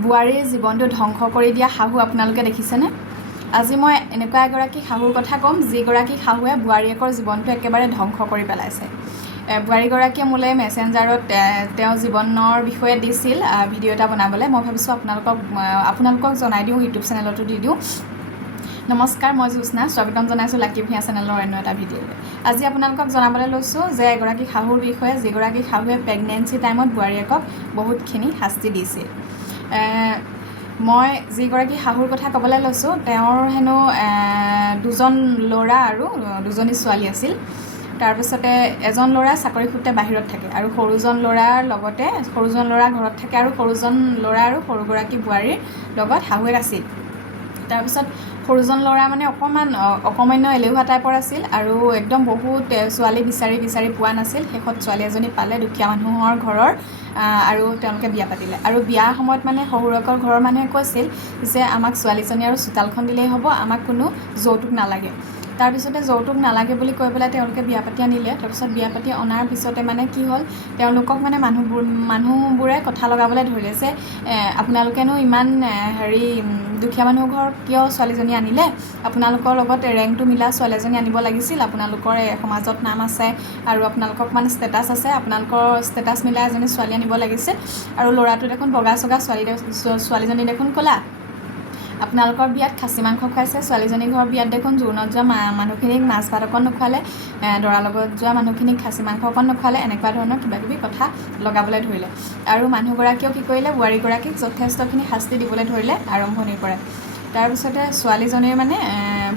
বুঢ়াৰীৰ জীৱনটো ধ্বংস কৰি দিয়া শাহু আপোনালোকে দেখিছেনে? আজি মই এনেকুৱা এগৰাকী শাহুৰ কথা ক'ম, যিগৰাকী শাহুৱে বোৱাৰীয়েকৰ জীৱনটো একেবাৰে ধ্বংস কৰি পেলাইছে। বোৱাৰীগৰাকীয়ে মোলৈ মেছেঞ্জাৰত তেওঁ জীৱনৰ বিষয়ে দিছিল ভিডিঅ' এটা বনাবলৈ। মই ভাবিছোঁ আপোনালোকক জনাই দিওঁ, ইউটিউব চেনেলতো দি দিওঁ। নমস্কাৰ, মই জ্যোৎস্না, স্বাগতম জনাইছোঁ লাকি ভূঞা চেনেলৰ অন্য এটা ভিডিঅ'লৈ। আজি আপোনালোকক জনাবলৈ লৈছোঁ যে এগৰাকী শাহুৰ বিষয়ে, যিগৰাকী শাহুৱে প্ৰেগনেঞ্চি টাইমত বোৱাৰীয়েকক বহুতখিনি শাস্তি দিছিল। মই যিগৰাকী শাহুৰ কথা ক'বলৈ লৈছোঁ, তেওঁৰ হেনো দুজন ল'ৰা আৰু দুজনী ছোৱালী আছিল। তাৰপিছতে এজন ল'ৰা চাকৰি সূত্ৰে বাহিৰত থাকে আৰু সৰুজন ল'ৰা ঘৰত থাকে আৰু সৰুজন ল'ৰা আৰু সৰুগৰাকী বোৱাৰীৰ লগত শাহুৱেক আছিল। তাৰপিছত সৰুজন ল'ৰা মানে অকমান্য এলেহুৱা টাইপৰ আছিল আৰু একদম বহুত ছোৱালী বিচাৰি পোৱা নাছিল। শেষত ছোৱালী এজনী পালে, দুখীয়া মানুহৰ ঘৰৰ, আৰু তেওঁলোকে বিয়া পাতিলে। আৰু বিয়াৰ সময়ত মানে শহুৰেকৰ ঘৰৰ মানুহে কৈছিল যে আমাক ছোৱালীজনী আৰু চোতালখন দিলেই হ'ব, আমাক কোনো যৌতুক নালাগে। তাৰপিছতে যৌতুক নালাগে বুলি কৈ পেলাই তেওঁলোকে বিয়া পাতি আনিলে। তাৰপিছত বিয়া পাতি অনাৰ পিছতে মানে কি হ'ল, তেওঁলোকক মানে মানুহবোৰে কথা লগাবলৈ ধৰিলে যে আপোনালোকেনো ইমান দুখীয়া মানুহৰ ঘৰত কিয় ছোৱালীজনী আনিলে? আপোনালোকৰ লগত ৰেংকটো মিলা ছোৱালী এজনী আনিব লাগিছিল। আপোনালোকৰ সমাজত নাম আছে আৰু আপোনালোকৰ অকণমান ষ্টেটাছ আছে, আপোনালোকৰ ষ্টেটাছ মিলাই এজনী ছোৱালী আনিব লাগিছিল। আৰু ল'ৰাটো দেখোন বগা চগা, ছোৱালীজনী দেখোন ক'লা। আপোনালোকৰ বিয়াত খাচী মাংস খুৱাইছে, ছোৱালীজনীৰ ঘৰৰ বিয়াত দেখোন জোৰোণত যোৱা মানুহখিনিক মাছ ভাত অকণ নোখোৱালে, দৰাৰ লগত যোৱা মানুহখিনিক খাচী মাংস অকণ নোখোৱালে। এনেকুৱা ধৰণৰ কিবাকিবি কথা লগাবলৈ ধৰিলে। আৰু মানুহগৰাকীয়েও কি কৰিলে, বোৱাৰীগৰাকীক যথেষ্টখিনি শাস্তি দিবলৈ ধৰিলে আৰম্ভণিৰ পৰাই। তাৰপিছতে ছোৱালীজনীৰ মানে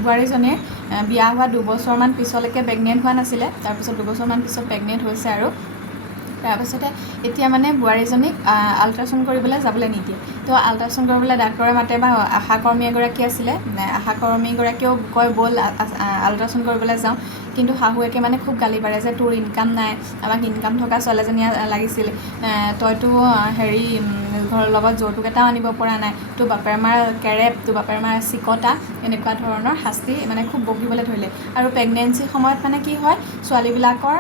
বোৱাৰীজনীৰ বিয়া হোৱা 2 বছৰমান পিছলৈকে প্ৰেগনেণ্ট হোৱা নাছিলে। তাৰপিছত 2 বছৰমান পিছত প্ৰেগনেণ্ট হৈছে। আৰু তাৰপিছতে এতিয়া মানে বোৱাৰীজনীক আল্ট্ৰাচাউণ্ড কৰিবলৈ যাবলৈ নিদিয়ে। তো আল্ট্ৰাচাউণ্ড কৰিবলৈ ডাক্তৰে মাতে, বা আশাকৰ্মী এগৰাকী আছিলে, আশাকৰ্মীগৰাকীয়েও কয় ব'ল আল্ট্ৰাচাউণ্ড কৰিবলৈ যাওঁ। কিন্তু শাহুৱেকে মানে খুব গালি পাৰে যে তোৰ ইনকাম নাই, আমাক ইনকাম থকা ছোৱালীজনী লাগিছিল, তইতো ঘৰৰ লগত যৌতুক এটাও আনিব পৰা নাই, তোৰ বাপেৰ মাৰ কেৰেপ, তোৰ বাপেৰ মাৰ চিকটা, এনেকুৱা ধৰণৰ শাস্তি মানে খুব বকিবলৈ ধৰিলে। আৰু প্ৰেগনেঞ্চিৰ সময়ত মানে কি হয়, ছোৱালীবিলাকৰ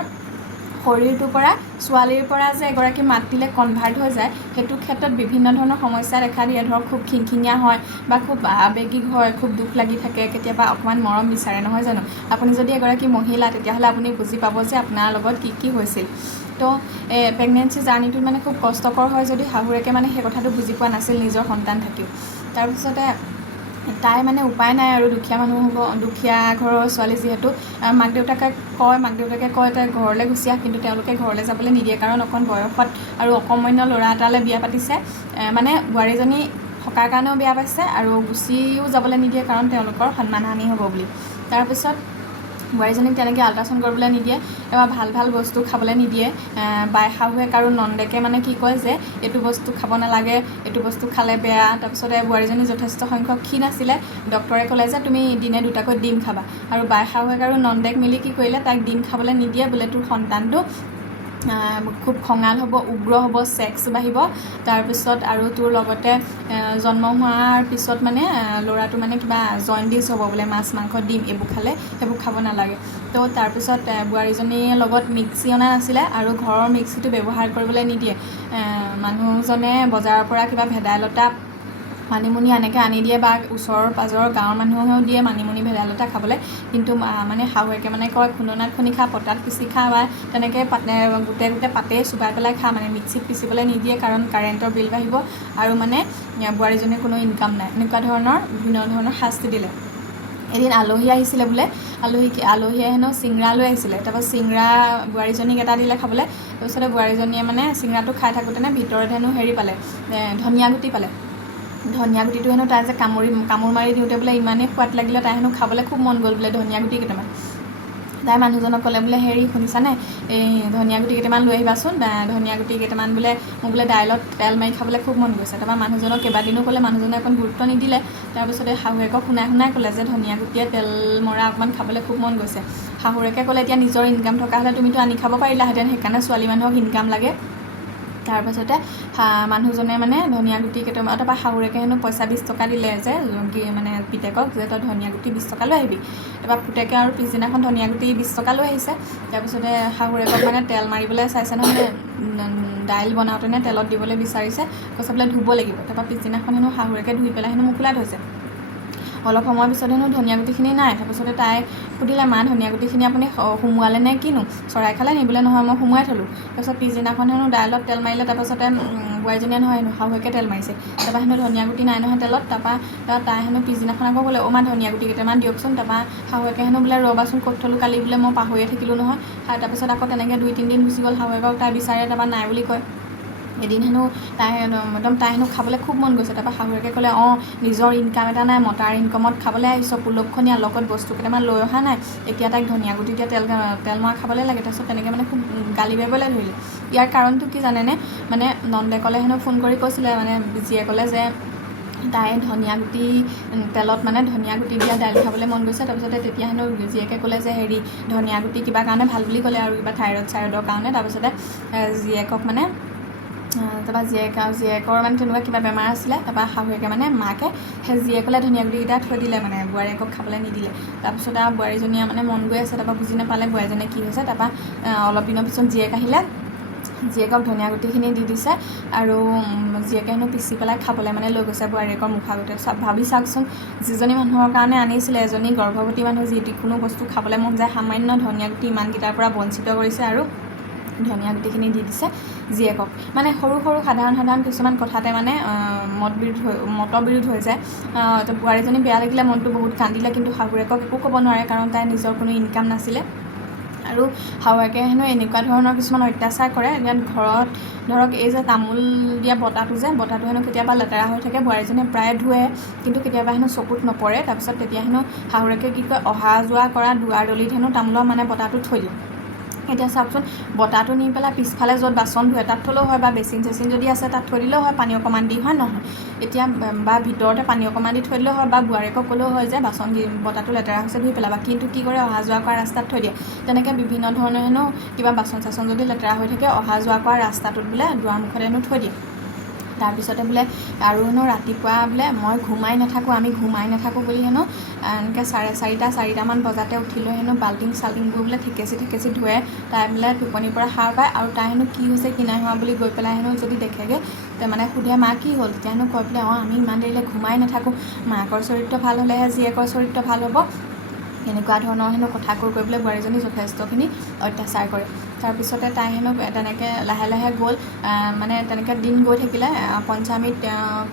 শৰীৰটোৰ পৰা, ছোৱালীৰ পৰা যে এগৰাকী মাতৃলৈ কনভাৰ্ট হৈ যায়, সেইটো ক্ষেত্ৰত বিভিন্ন ধৰণৰ সমস্যা দেখা দিয়ে। ধৰক খুব খিংখিঙীয়া হয় বা খুব আৱেগিক হয়, খুব দুখ লাগি থাকে, কেতিয়াবা অকণমান মৰম বিচাৰে, নহয় জানো? আপুনি যদি এগৰাকী মহিলা, তেতিয়াহ'লে আপুনি বুজি পাব যে আপোনাৰ লগত কি হৈছিল। তো প্ৰেগনেঞ্চি জাৰ্ণিটোত মানে খুব কষ্টকৰ হয়, যদি শাহুৱেকে মানে সেই কথাটো বুজি পোৱা নাছিল নিজৰ সন্তান থাকিও। তাৰপিছতে তাই মানে উপায় নাই আৰু, দুখীয়া ঘৰৰ ছোৱালী যিহেতু, মাক দেউতাকে কয় তাই ঘৰলৈ গুচি আহ, কিন্তু তেওঁলোকে ঘৰলৈ যাবলৈ নিদিয়ে। কাৰণ অকণ বয়সত আৰু অকমান্য ল'ৰা এটালৈ বিয়া পাতিছে, মানে বোৱাৰীজনী থকাৰ কাৰণেও বেয়া পাইছে আৰু গুচিও যাবলৈ নিদিয়ে, কাৰণ তেওঁলোকৰ সন্মানহানি হ'ব বুলি। তাৰপিছত বোৱাৰীজনীক তেনেকৈ আল্ট্ৰাচাউণ্ড কৰিবলৈ নিদিয়ে, এবাৰ ভাল বস্তু খাবলৈ নিদিয়ে। শাহুৱেক আৰু নন্দেকে মানে কি কয় যে এইটো বস্তু খাব নালাগে, এইটো বস্তু খালে বেয়া। তাৰপিছতে বোৱাৰীজনী যথেষ্ট সংখ্যক ক্ষীণ আছিলে, ডক্তৰে ক'লে যে তুমি দিনে 2টাকৈ ডিম খাবা। আৰু শাহুৱেক আৰু নন্দেক মিলি কি কৰিলে, তাইক ডিম খাবলৈ নিদিয়ে, বোলে তোৰ সন্তানটো খুব খঙাল হ'ব, উগ্ৰ হ'ব, ছেক্স বাঢ়িব। তাৰপিছত আৰু তোৰ লগতে জন্ম হোৱাৰ পিছত মানে ল'ৰাটো মানে কিবা জণ্ডিছ হ'ব বোলে, মাছ মাংস ডিম এইবোৰ খালে, সেইবোৰ খাব নালাগে। তো তাৰপিছত বোৱাৰীজনীৰ লগত মিক্সি অনা নাছিলে আৰু ঘৰৰ মিক্সিটো ব্যৱহাৰ কৰিবলৈ নিদিয়ে। মানুহজনে বজাৰৰ পৰা কিবা ভেদাইলতা, মানিমুনি এনেকৈ আনি দিয়ে, বা ওচৰৰ পাজৰৰ গাঁৱৰ মানুহেও দিয়ে মানিমুনি, ভেদাইলতা খাবলৈ। কিন্তু মানে শাহুৱেকে মানে কয় খুন্দনাত খুন্দি খা, পতাত পিচি খা, বা তেনেকৈ গোটেই পাতেই চুবাই পেলাই খা, মানে মিক্সিত পিচিবলৈ নিদিয়ে, কাৰণ কাৰেণ্টৰ বিল বাঢ়িব আৰু মানে বোৱাৰীজনীৰ কোনো ইনকাম নাই। এনেকুৱা ধৰণৰ বিভিন্ন ধৰণৰ শাস্তি দিলে। এদিন আলহী আহিছিলে বোলে, আলহীয়ে হেনো চিংৰা লৈ আহিছিলে। তাৰপৰা চিংৰা বোৱাৰীজনীক এটা দিলে খাবলৈ। তাৰপিছতে বোৱাৰীজনীয়ে মানে চিংৰাটো খাই থাকোঁতেনে ভিতৰত হেনো পালে, ধনিয়া গুটি পালে। ধনিয়া গুটিটো হেনো তাই যে কামোৰ মাৰি দিওঁতে বোলে ইমানেই সোৱাদ লাগিলে, তাই হেনো খাবলৈ খুব মন গ'ল বোলে ধনিয়া গুটি কেইটামান। তাই মানুহজনক ক'লে বোলে শুনিছানে, এই ধনিয়া গুটি কেইটামান লৈ আহিবাচোন, ধনিয়া গুটি কেইটামান বোলে মোক বোলে দাইলত তেল মাৰি খাবলৈ খুব মন গৈছে। তাৰপৰা মানুহজনক কেইবাদিনো ক'লে, মানুহজনে অকণ গুৰুত্ব নিদিলে। তাৰপিছতে শাহুৱেকক শুনাই ক'লে যে ধনিয়া গুটিয়ে তেল মৰা অকণমান খাবলৈ খুব মন গৈছে। শাহুৱেকে ক'লে এতিয়া নিজৰ ইনকাম থকা হ'লে তুমিতো আনি খাব পাৰিলাহেঁতেন, সেইকাৰণে ছোৱালী মানুহক ইনকাম লাগে। তাৰপাছতে মানুহজনে মানে ধনিয়া গুটি কেইটামান, তাৰপৰা শাহুৱেকে হেনো পইচা 20 টকা দিলে যে মানে পিতেকক, যে তই ধনিয়া গুটি 20 টকা লৈ আহিবি। তাৰপৰা পুতেকে আৰু পিছদিনাখন ধনিয়া গুটি 20 টকা লৈ আহিছে। তাৰপিছতে শাহুৱেকক মানে তেল মাৰিবলৈ চাইছে নহয়, দাইল বনাওঁতেনে তেলত দিবলৈ বিচাৰিছে, কৈছে বোলে ধুব লাগিব। তাৰপৰা পিছদিনাখন হেনো শাহুৱেকে ধুই পেলাই হেনো মোক ওলাই থৈছে। অলপ সময়ৰ পিছত হেনো ধনিয়া গুটিখিনি নাই। তাৰপিছতে তাই সুধিলে, মা ধনিয়া গুটিখিনি আপুনি সোমোৱালে নে কিনো, চৰাই খালে নি? বোলে নহয়, মই সোমোৱাই থ'লোঁ। তাৰপিছত পিছদিনাখন হেনো দাইলত তেল মাৰিলে, তাৰপাছতে বোৱাৰীজনীয়ে নহয় হেনো শাহুৱেকে তেল মাৰিছে। তাৰপৰা হেনো ধনিয়া গুটি নাই নহয় তেলত। তাৰপৰা তাই হেনো পিছদিনাখন আকৌ ক'লে, মা ধনিয়া গুটি কেইটামান দিয়কচোন। তাৰপৰা শাহুৱেকে হেনো বোলে ৰ'বাচোন ক'ত থ'লোঁ কালি, বোলে মই পাহৰিয়ে থাকিলোঁ নহয়। তাৰপিছত আকৌ তেনেকৈ 2-3 দিন গুচি গ'ল, শাহুৱেকক তাই বিচাৰে, তাৰপৰা নাই বুলি কয়। এদিন হেনো তাই হেনো খাবলৈ খুব মন গৈছে। তাৰপৰা শাহুৱেকে ক'লে, নিজৰ ইনকাম এটা নাই, মতাৰ ইনকামত খাবলৈ আহিছ, কুলক্ষণীয়া, লগত বস্তু কেইটামান লৈ অহা নাই, এতিয়া তাইক ধনিয়া গুটি দিয়া তেল মৰা খাবলৈ লাগে। তাৰপিছত তেনেকৈ মানে খুব গালি পাৰিবলৈ ধৰিলে। ইয়াৰ কাৰণটো কি জানেনে? মানে নন্দেকলে হেনো ফোন কৰি কৈছিলে, মানে জীয়ে ক'লে যে তাই ধনিয়া গুটি তেলত মানে ধনিয়া গুটি দিয়া দাইল খাবলৈ মন গৈছে। তাৰপিছতে তেতিয়া হেনো জীয়েকে ক'লে যে ধনিয়া গুটি কিবা কাৰণে ভাল বুলি ক'লে, আৰু কিবা থাইৰয়ডৰ কাৰণে। তাৰপিছতে জীয়েকক মানে তাৰপৰা জীয়েকৰ মানে তেনেকুৱা কিবা বেমাৰ আছিলে। তাৰপৰা শাহুৱেকে মানে মাকে সেই জীয়েকলে ধনিয়া গুটিকেইটা থৈ দিলে, মানে বোৱাৰীয়েকক খাবলৈ নিদিলে। তাৰপিছত আৰু বোৱাৰীজনীয়ে মানে মন গৈ আছে, তাৰপৰা বুজি নাপালে বোৱাৰীজনীয়ে কি হৈছে। তাৰপৰা অলপ দিনৰ পিছত জীয়েক আহিলে, জীয়েকক ধনিয়া গুটিখিনি দি দিছে, আৰু জীয়েকে হেনো পিচি পেলাই খাবলৈ মানে লৈ গৈছে বোৱাৰীয়েকৰ মুখ আগতে। ভাবি চাওকচোন, যিজনী মানুহৰ কাৰণে আনিছিলে, এজনী গৰ্ভৱতী মানুহ, যিকোনো বস্তু খাবলৈ মন যায়, সামান্য ধনিয়া গুটি ইমানকেইটাৰ পৰা বঞ্চিত কৰিছে, আৰু ধনিয়া গুটিখিনি দি দিছে জীয়েকক। মানে সৰু সৰু সাধাৰণ কিছুমান কথাতে মানে মতবিৰোধ হৈ যায়। বোৱাৰীজনী বেয়া লাগিলে, মনটো বহুত কান্দিলে, কিন্তু শাহুৱেকক একো ক'ব নোৱাৰে, কাৰণ তাইৰ নিজৰ কোনো ইনকাম নাছিলে। আৰু শাহুৱেকে হেনো এনেকুৱা ধৰণৰ কিছুমান অত্যাচাৰ কৰে। ইয়াত ঘৰত ধৰক এই যে তামোল দিয়া বটাটো হেনো কেতিয়াবা লেতেৰা হৈ থাকে, বোৱাৰীজনীয়ে প্ৰায়ে ধুৱে, কিন্তু কেতিয়াবা হেনো চকুত নপৰে। তাৰপিছত তেতিয়া হেনো শাহুৱেকে কি কয়, অহা যোৱা কৰা দুৱাৰদলিত হেনো তামোলৰ মানে বটাটো থৈ দিয়ে। এতিয়া চাওকচোন, বটাটো নি পেলাই পিছফালে য'ত বাচন ধুৱে তাত থ'লেও হয়, বা বেচিন চেচিন যদি আছে তাত থৈ দিলেও হয়, পানী অকণমান দি, হয় নহয়? এতিয়া বা ভিতৰতে পানী অকণমান দি থৈ দিলেও হয়, বা বোৱাৰীয়েকক ক'লেও হয় যে বটাটো লেতেৰা হৈছে ধুই পেলাবা। কিন্তু কি কৰে, অহা যোৱা কৰা ৰাস্তাত থৈ দিয়ে। তেনেকৈ বিভিন্ন ধৰণৰ হেনো কিবা বাচন চাচন যদি লেতেৰা হৈ থাকে, অহা যোৱা কৰা ৰাস্তাটোত বোলে দুৱাৰমুখত হেনো থৈ দিয়ে। তাৰপিছতে বোলে আৰু হেনো ৰাতিপুৱা বোলে আমি ঘুমাই নাথাকোঁ বুলি হেনো এনেকৈ 4:30মান বজাতে উঠিলৈ হেনো বাল্টিং চাল্টিংবোৰ বোলে ঠেকেচি ধুৱে। তাই বোলে টোপনিৰ পৰা সাৰ পায়, আৰু তাই হেনো কি হৈছে কি নাই হোৱা বুলি গৈ পেলাই হেনো যদি দেখেগৈ, মানে সোধে মা কি হ'ল, তেতিয়া হেনো কৈ পেলাই, আমি ইমান দেৰিলৈ ঘুমাই নাথাকোঁ, মাকৰ চৰিত্ৰ ভাল হ'লেহে জীয়েকৰ চৰিত্ৰ ভাল হ'ব। এনেকুৱা ধৰণৰ হেনো কথা কৈ পেলাই বোৱাৰীজনী যথেষ্টখিনি অত্যাচাৰ কৰে। তাৰপিছতে তাই হেনো তেনেকৈ লাহে লাহে গ'ল, মানে তেনেকৈ দিন গৈ থাকিলে। পঞ্চামৃত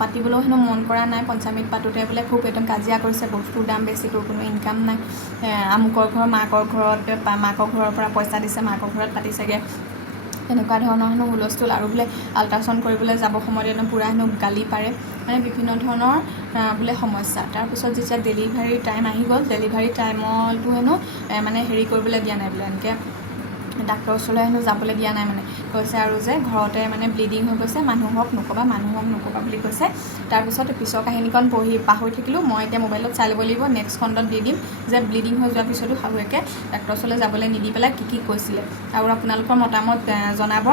পাতিবলৈও হেনো মন কৰা নাই। পঞ্চামৃত পাতোতে বোলে খুব একদম কাজিয়া কৰিছে, বস্তুৰ দাম বেছি, কোনো ইনকাম নাই, আমুকৰ ঘৰ মাকৰ ঘৰৰ পৰা পইচা দিছে, মাকৰ ঘৰত পাতিছেগৈ, তেনেকুৱা ধৰণৰ হেনো হুলস্থুল। আৰু বোলে আল্ট্ৰাচাউণ্ড কৰিবলৈ যাব সময়ত হেনো পূৰা হেনো গালি পাৰে, মানে বিভিন্ন ধৰণৰ বোলে সমস্যা। তাৰপিছত যেতিয়া ডেলিভাৰী টাইম আহি গ'ল, ডেলিভাৰী টাইমতো হেনো মানে কৰিবলৈ দিয়া নাই বোলে, এনেকৈ ডাক্তৰৰ ওচৰলৈ হেনো যাবলৈ দিয়া নাই, মানে কৈছে আৰু যে ঘৰতে মানে ব্লিডিং হৈ গৈছে, মানুহক নক'বা বুলি কৈছে। তাৰপিছত পিছৰ কাহিনীকণ পাহৰি থাকিলোঁ মই, এতিয়া মোবাইলত চাই ল'ব লাগিব, নেক্সট খণ্ডত দি দিম যে ব্লিডিং হৈ যোৱাৰ পিছতো শাহুৱেকে ডাক্তৰৰ ওচৰলৈ যাবলৈ নিদি পেলাই কি কৈছিলে। আৰু আপোনালোকৰ মতামত জনাব।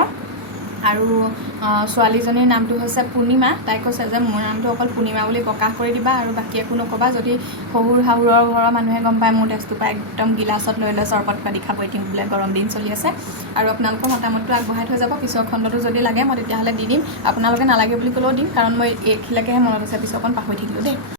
আৰু ছোৱালীজনীৰ নামটো হৈছে পূৰ্ণিমা। তাই কৈছে যে মোৰ নামটো অকল পূৰ্ণিমা বুলি প্ৰকাশ কৰি দিবা, আৰু বাকী একো নক'বা। যদি শাহুৰৰ ঘৰৰ মানুহে গম পায়, মোৰ তেজটোৰ পৰা একদম গিলাচত লৈ চৰবত পাতি খাব দিম, বোলে গৰম দিন চলি আছে। আৰু আপোনালোকৰ মতামতটো আগবঢ়াই থৈ যাব। পিছৰ খণ্ডটো যদি লাগে মই তেতিয়াহ'লে দি দিম, আপোনালোকে নালাগে বুলি ক'লেও দিম, কাৰণ মই এইখিনিলৈকেহে মনত আছে, পিছৰকণ পাহৰি থাকিলোঁ দেই।